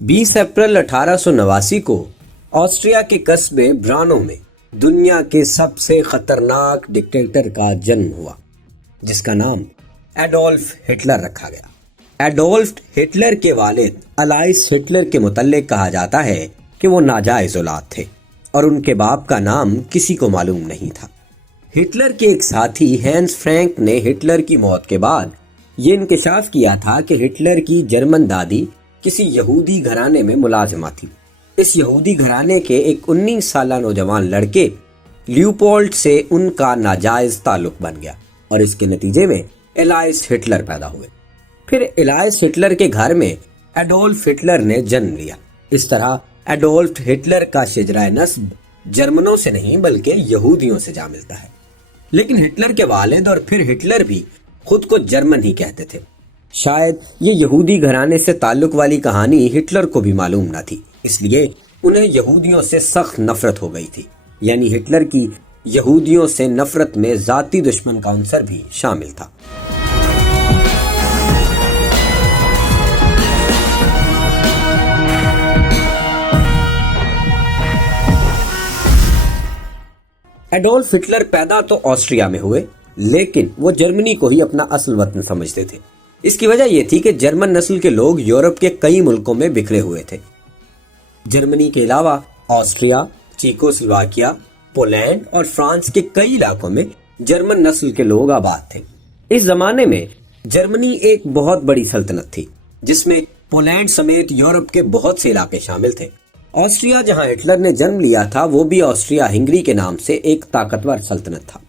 20 अप्रैल 1889 को ऑस्ट्रिया के कस्बे ब्रानो में दुनिया के सबसे खतरनाक डिक्टेटर का जन्म हुआ, जिसका नाम एडोल्फ हिटलर रखा गया। एडोल्फ हिटलर के वालिद अलाइस हिटलर के मुतल्लिक कहा जाता है कि वो नाजायज औलाद थे और उनके बाप का नाम किसी को मालूम नहीं था। हिटलर के एक साथी हैंस फ्रैंक ने हिटलर की मौत के बाद ये इंकशाफ किया था कि हिटलर की जर्मन दादी किसी यहूदी घराने में मुलाजिमा थी। इस यहूदी घराने के एक 19 साला नौजवान लड़के ल्यूपोल्ड से उनका नाजायज ताल्लुक बन गया और इसके नतीजे में एलाइस हिटलर पैदा हुए। फिर एलाइस हिटलर के घर में एडोल्फ हिटलर ने जन्म लिया। इस तरह एडोल्फ हिटलर का शिजराए नस्ब जर्मनों से नहीं बल्कि यहूदियों से जा मिलता है। लेकिन हिटलर के वालिद और फिर हिटलर भी खुद को जर्मन ही कहते थे। शायद ये यहूदी घराने से ताल्लुक वाली कहानी हिटलर को भी मालूम न थी, इसलिए उन्हें यहूदियों से सख्त नफरत हो गई थी। यानी हिटलर की यहूदियों से नफरत में जाती दुश्मन का अंसर भी शामिल था। एडोल्फ हिटलर पैदा तो ऑस्ट्रिया में हुए, लेकिन वो जर्मनी को ही अपना असल वतन समझते थे। इसकी वजह यह थी कि जर्मन नस्ल के लोग यूरोप के कई मुल्कों में बिखरे हुए थे। जर्मनी के अलावा ऑस्ट्रिया, चेकोस्लोवाकिया, पोलैंड और फ्रांस के कई इलाकों में जर्मन नस्ल के लोग आबाद थे। इस जमाने में जर्मनी एक बहुत बड़ी सल्तनत थी, जिसमें पोलैंड समेत यूरोप के बहुत से इलाके शामिल थे। ऑस्ट्रिया, जहां हिटलर ने जन्म लिया था, वो भी ऑस्ट्रिया हंगरी के नाम से एक ताकतवर सल्तनत था।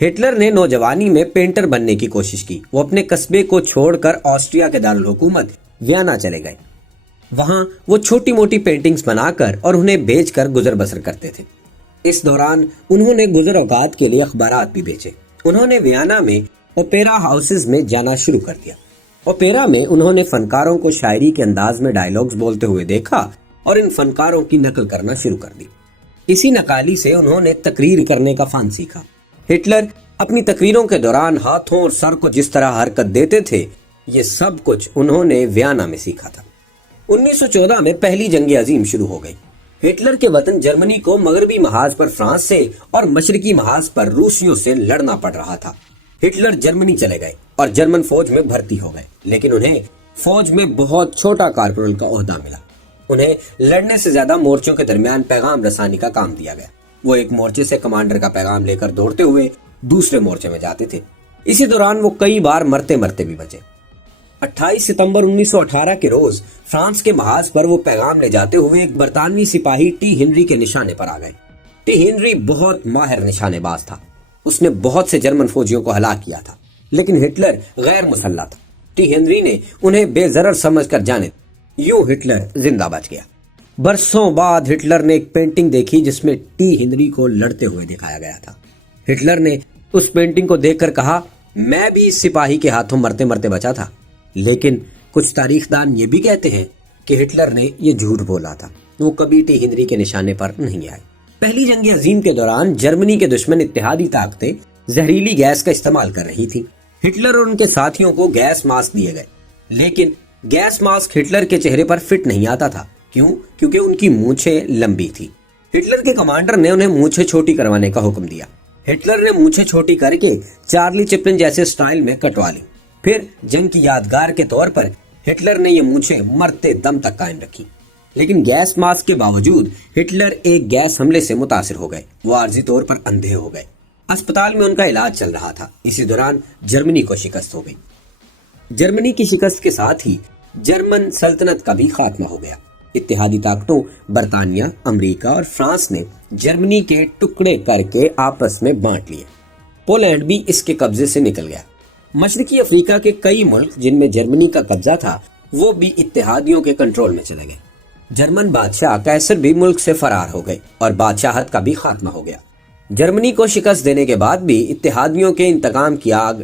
हिटलर ने नौजवानी में पेंटर बनने की कोशिश की। वो अपने कस्बे को छोड़कर ऑस्ट्रिया के दारुल हुकूमत वियना चले गए। वहां वो छोटी मोटी पेंटिंग्स बनाकर और उन्हें बेचकर गुजर बसर करते थे। इस दौरान उन्होंने गुजर औकात के लिए अखबारात भी बेचे। उन्होंने वियना में ओपेरा हाउसेज में जाना शुरू कर दिया। ओपेरा में उन्होंने फनकारों को शायरी के अंदाज में डायलॉग्स बोलते हुए देखा और इन फनकारों की नकल करना शुरू कर दी। इसी नकाली से उन्होंने तकरीर करने का फन सीखा। हिटलर अपनी तकरीरों के दौरान हाथों और सर को जिस तरह हरकत देते थे, ये सब कुछ उन्होंने वियना में सीखा था। 1914 में पहली जंग अजीम शुरू हो गई। हिटलर के वतन जर्मनी को मगरबी महाज पर फ्रांस से और मशरकी महाज पर रूसियों से लड़ना पड़ रहा था। हिटलर जर्मनी चले गए और जर्मन फौज में भर्ती हो गए, लेकिन उन्हें फौज में बहुत छोटा कारपोरल का ओहदा मिला। उन्हें लड़ने से ज्यादा मोर्चों के दरमियान पैगाम रसानी का काम दिया गया। वो एक मोर्चे से कमांडर का पैगाम लेकर दौड़ते हुए दूसरे मोर्चे में जाते थे। इसी दौरान वो कई बार मरते मरते भी बचे। 28 सितंबर 1918 के रोज फ्रांस के महाज पर वो पैगाम ले जाते हुए एक बरतानवी सिपाही टी हेनरी के निशाने पर आ गए। टी हेनरी बहुत माहिर निशानेबाज था। उसने बहुत से जर्मन फौजियों को हलाक किया था, लेकिन हिटलर गैर मुसल्ला था। टी हेनरी ने उन्हें बेजरर समझकर जाने, यूं हिटलर जिंदा बच गया। बरसों बाद हिटलर ने एक पेंटिंग देखी जिसमें टी हेनरी को लड़ते हुए दिखाया गया था। हिटलर ने उस पेंटिंग को देखकर कहा, मैं भी इस सिपाही के हाथों मरते मरते बचा था। लेकिन कुछ तारीखदान ये भी कहते हैं कि हिटलर ने ये झूठ बोला था। वो कभी टी हेनरी के निशाने पर नहीं आए। पहली जंग अजीम के दौरान जर्मनी के दुश्मन इत्तेहादी ताकतें जहरीली गैस का इस्तेमाल कर रही थी। हिटलर और उनके साथियों को गैस मास्क दिए गए, लेकिन गैस मास्क हिटलर के चेहरे पर फिट नहीं आता था। क्यों? क्योंकि उनकी मूंछें लंबी थी। हिटलर के कमांडर ने उन्हें मूंछें छोटी करवाने का हुक्म दिया। हिटलर ने मूंछें छोटी करके चार्ली चैपलिन जैसे स्टाइल में कटवा ली। फिर जंग की यादगार के तौर पर हिटलर ने ये मूंछें मरते दम तक कायम रखी। लेकिन गैस मास्क के बावजूद हिटलर एक गैस हमले से मुतासिर हो गए। वो आर्जी तौर पर अंधे हो गए। अस्पताल में उनका इलाज चल रहा था। इसी दौरान जर्मनी को शिकस्त हो गई। जर्मनी की शिकस्त के साथ ही जर्मन सल्तनत का भी खात्मा हो गया। इत्तेहादी ताकतों बरतानिया, अमेरिका और फ्रांस ने जर्मनी के टुकड़े करके आपस में बांट लिए। पोलैंड भी इसके कब्जे से निकल गया। मशरकी अफ्रीका के कई मुल्क जिनमें जर्मनी का कब्जा था, वो भी इत्तेहादियों के कंट्रोल में चले गए। जर्मन बादशाह कैसर भी मुल्क से फरार हो गए और बादशाहत का भी खात्मा हो गया। जर्मनी को शिकस्त देने के बाद भी इत्तेहादियों के इंतकाम की आग